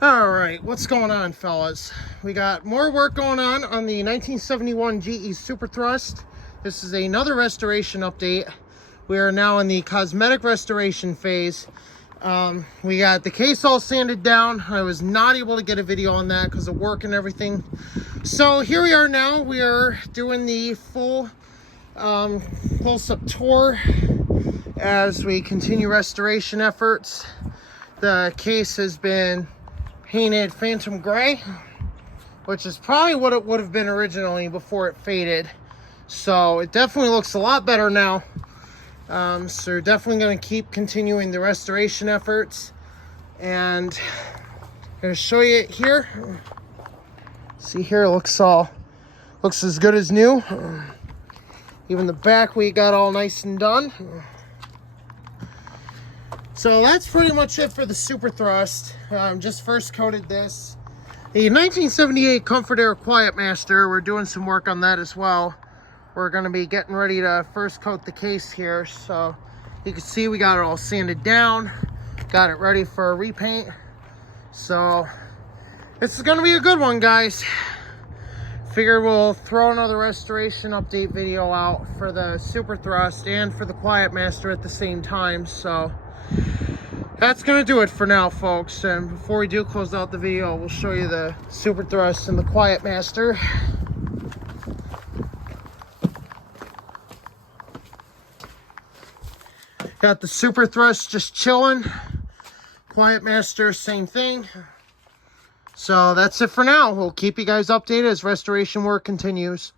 All right, what's going on, fellas? We got more work going on the 1971 GE Superthrust. This is another restoration update. We are now in the cosmetic restoration phase. We got the case all sanded down. I was not able to get a video on that because of work and everything. So here we are now. We are doing the full close-up tour as we continue restoration efforts. The case has been painted phantom gray, which is probably what it would have been originally before it faded. So it definitely looks a lot better now. So we're definitely going to keep continuing the restoration efforts, and I'm going to show you it here. See here, it looks as good as new. Even the back we got all nice and done. So that's pretty much it for the Superthrust. Just first coated this. The 1978 Comfort-Aire Quietmaster, we're doing some work on that as well. We're going to be getting ready to first coat the case here. So you can see we got it all sanded down, got it ready for a repaint. So this is going to be a good one, guys. Figure we'll throw another restoration update video out for the Superthrust and for the Quietmaster at the same time. So that's going to do it for now, folks. And before we do close out the video, we'll show you the Superthrust and the Quietmaster. Got the Superthrust just chilling. Quietmaster, same thing. So that's it for now. We'll keep you guys updated as restoration work continues.